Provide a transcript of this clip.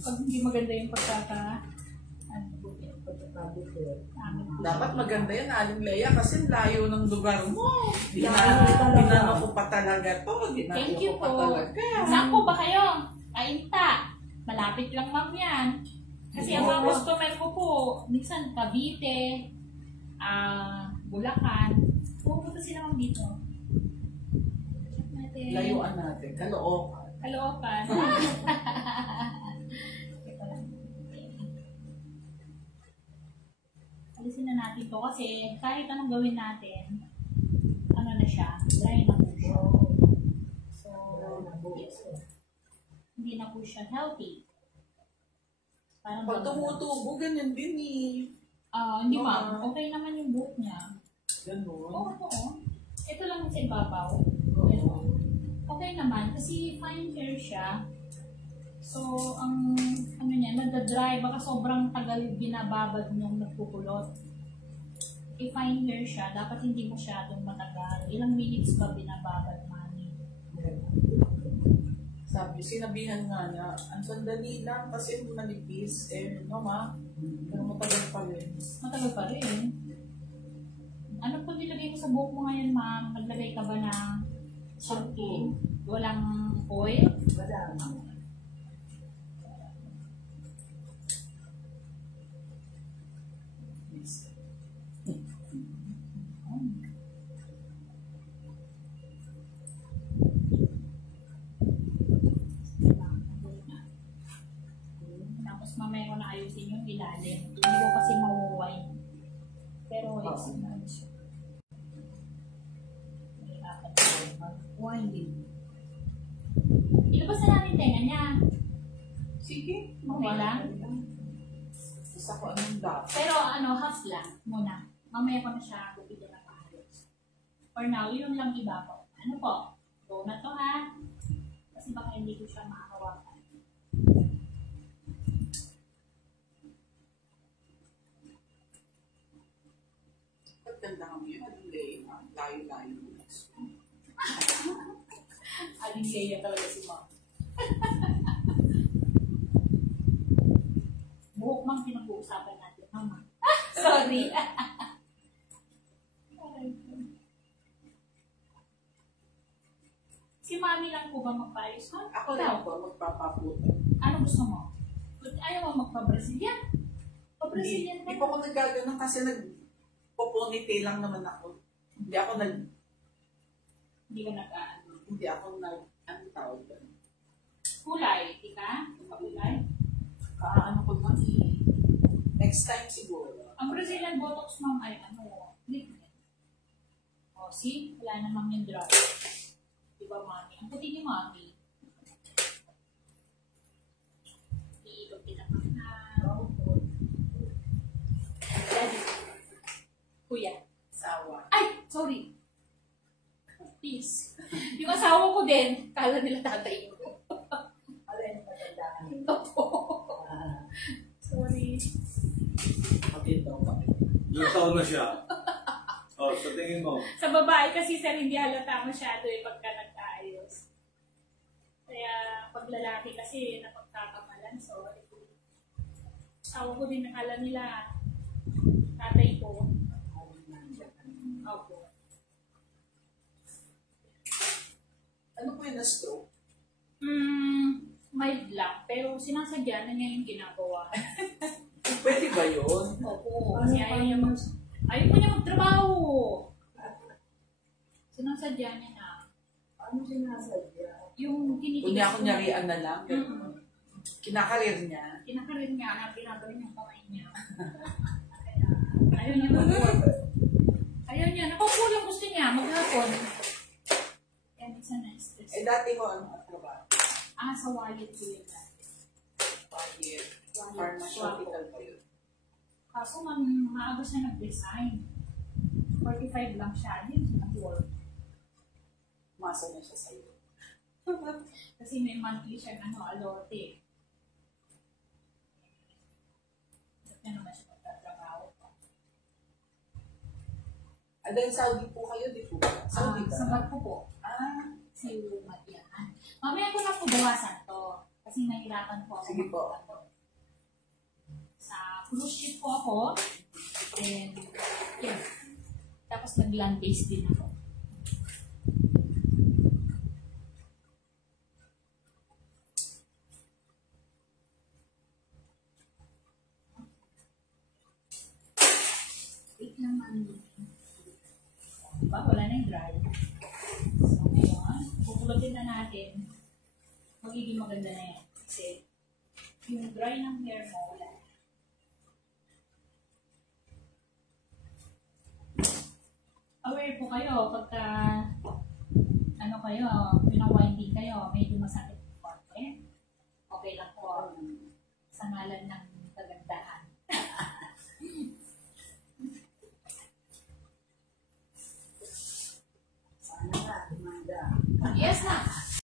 Pag hindi maganda yung dapat maganda yan, Aling Lea, kasi layo ng lugar mo. Dinano ko pa talaga to. Thank you po. Saan po ba kayo? Kainta. Malapit lang ma'am yan. Kasi ang mga customer ko po, minsan Cavite, Bulacan. Pupunta sila ma'am dito. Layuan natin. Caloocan. Caloocan. Alisin na natin to kasi kahit anong gawin natin, ano na siya, dry na po siya. So, hindi na po siya healthy. Parang pag tumutubo, ganyan din eh. Hindi ma'am, okay naman yung buhok niya. Ganun? Oo. Ito lang sa ibabaw. Okay naman kasi fine hair siya. So, ang ano niya, nagda-dry, baka sobrang tagal binababad niyong nagkukulot. Fine hair siya, dapat hindi masyadong matagal. Ilang minutes ba binababad, mami? Sabi, sinabihan nga na, ang sandali lang kasi manipis, no ma? Pero matagal pa rin. Matagal pa rin. Ano po nilagay mo sa buhok mo ngayon, ma'am? Naglagay ka ba ng shampoo? Walang oil? Wala. Tapos mamaya ko na ayusin yung ilalim. Hindi ko kasi mawuway. Pero it's nice. Winding. Ilabas na natin tenga niya. Sige, Okay lang? isa ko anong dapat. Pero half lang muna. Mamaya ko na siya bubigyan ng maayos. For now, yun lang iba ko. Ano po? Go na to ha. Kasi baka hindi ko siya makahawakan. Ganda kami yun, Aling Lea. Layo-layo. Aling Lea talaga si ma'am. Buhok mang pinag-uusapan natin, mama. Sorry. Si mami lang po ba magpaayos mo? Ako lang po, magpapaputo. Ano gusto mo? Ayaw mo magpa-Brazilian? Pa-Brazilian Hindi ka? po ako nagkaganon kasi nagpo-ponytail lang naman ako. Hindi ako Hindi ka nag-aano. hindi ako ano tawag doon. Kulay, di ka? Kulay? Ano ko naman eh. Next time siguro. Ang Brazilian Botox ma'am ay lip. O, see? Wala namang yung drop. Diba, mami? Ang puti ni mami. Iikot kita pa na. Kuya. Sawa. Ay! Sorry. Please. Yung asawa ko din, kala nila tatay ko. Alin yung matandaan? Opo. Sorry. Kapit daw pa. Ilang taon na siya? Sa tingin mo? Sa babae kasi sir, hindi halata masyado pagka nagkaayos. Kaya pag lalaki kasi napagkakamalan, sorry. Asawa ko din, nakala nila tatay ko. Opo. Ano po yung na-stroke? Mild lang, pero sinasadya na niya yung ginagawa. Pwede ba yun? Opo, kasi ayaw ko niya magtrabaho. Sinasadya niya na. Ano sinasadya? Yung tinitigas Kunya ako nyarian na lang. Kinakarir niya. Kinakarir niya na pinagawin yung kamay niya. Ayaw niya Ayaw niya. Napapulang gusto niya maghapon. Yan, isa na stress. Eh dati mo ano ang trabaho? Sa wallet ko yun natin. Pagkir. Pharmaceutical pa yun. Kaso maaga siya nag-resign. 45 lang siya. Hindi siya nag-work. Masa na siya sa'yo. Kasi may monthly siya alote. Ba't na naman siya magtatrabaho pa? And then Saudi po kayo, di po ba? Saudi ba? Sa barko po. Si Matiyan. Mamaya ko na po bawasan to. Kasi nahirapan po ako. Sige po. Sa cruise ship po ako. And, yeah. Tapos nag-land base din ako. Wait naman. Diba? Wala na yung dry. So, ngayon, pupulutin na natin. Magiging maganda na yan. Kasi, yung dry ng hair mo, wala. Aware po kayo pagka ano kayo, pinawinding kayo, medyo masakit yung konti. Okay lang po. Sa ngalan ng kagandahan. Sana nga, tumanda. Yes na.